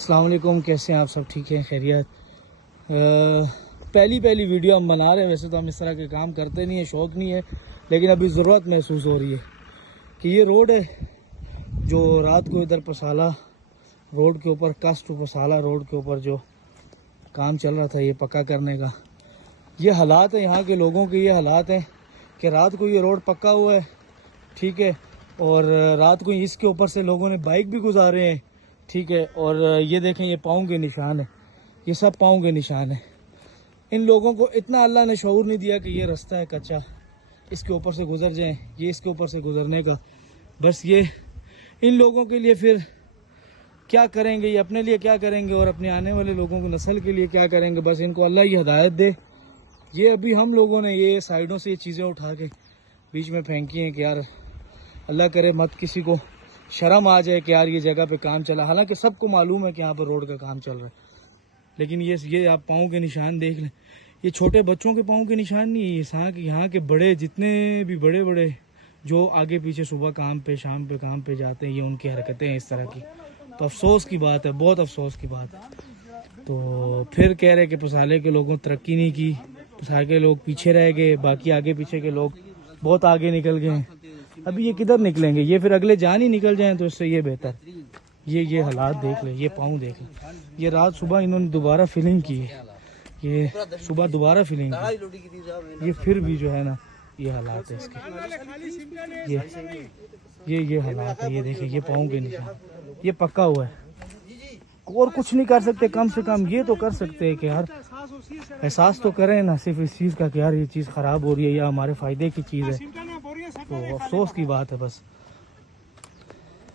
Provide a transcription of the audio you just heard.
السلام علیکم، کیسے ہیں آپ سب؟ ٹھیک ہیں؟ خیریت؟ پہلی ویڈیو ہم بنا رہے ہیں. ویسے تو ہم اس طرح کے کام کرتے نہیں ہیں، شوق نہیں ہے، لیکن ابھی ضرورت محسوس ہو رہی ہے کہ یہ روڈ ہے جو رات کو ادھر پسالہ روڈ کے اوپر، کسٹ پسالہ روڈ کے اوپر جو کام چل رہا تھا یہ پکا کرنے کا، یہ حالات ہیں یہاں کے لوگوں کے. یہ حالات ہیں کہ رات کو یہ روڈ پکا ہوا ہے، ٹھیک ہے، اور رات کو اس کے اوپر سے لوگوں نے بائک بھی گزارے ہیں، ٹھیک ہے. اور یہ دیکھیں، یہ پاؤں کے نشان ہے، یہ سب پاؤں کے نشان ہیں. ان لوگوں کو اتنا اللہ نے شعور نہیں دیا کہ یہ رستہ ہے کچا، اس کے اوپر سے گزر جائیں، یہ اس کے اوپر سے گزرنے کا. بس یہ ان لوگوں کے لیے پھر کیا کریں گے، یہ اپنے لیے کیا کریں گے اور اپنے آنے والے لوگوں کو نسل کے لیے کیا کریں گے. بس ان کو اللہ یہ ہدایت دے. یہ ابھی ہم لوگوں نے یہ سائڈوں سے یہ چیزیں اٹھا کے بیچ میں پھینکی ہیں کہ یار اللہ کرے مت کسی کو شرم آ جائے کہ یار یہ جگہ پہ کام چلا. حالانکہ سب کو معلوم ہے کہ یہاں پر روڈ کا کام چل رہا ہے، لیکن یہ آپ پاؤں کے نشان دیکھ لیں. یہ چھوٹے بچوں کے پاؤں کے نشان نہیں ہے، یہاں کے بڑے جتنے بھی بڑے جو آگے پیچھے صبح کام پہ شام پہ کام پہ جاتے ہیں، یہ ان کی حرکتیں ہیں اس طرح کی. تو افسوس کی بات ہے، بہت افسوس کی بات ہے. تو پھر کہہ رہے کہ پسالے کے لوگوں ترقی نہیں کی، پسالے کے لوگ پیچھے رہ گئے، باقی آگے پیچھے کے لوگ بہت آگے نکل گئے ہیں. ابھی یہ کدھر نکلیں گے؟ یہ پھر اگلے جان ہی نکل جائیں تو اس سے یہ بہتر. یہ حالات دیکھ لیں، یہ پاؤں دیکھ لیں. یہ رات صبح انہوں نے دوبارہ فلنگ کی ہے، یہ صبح دوبارہ فلنگ کی. یہ پھر بھی جو ہے نا یہ حالات ہے اس کے. یہ حالات ہے. یہ دیکھیں، یہ پاؤں کے نشان، یہ پکا ہوا ہے. اور کچھ نہیں کر سکتے، کم سے کم یہ تو کر سکتے ہیں کہ یار احساس تو کریں نا صرف اس چیز کا کہ یار یہ چیز خراب ہو رہی ہے یا ہمارے فائدے کی چیز ہے. تو افسوس کی بات ہے بس.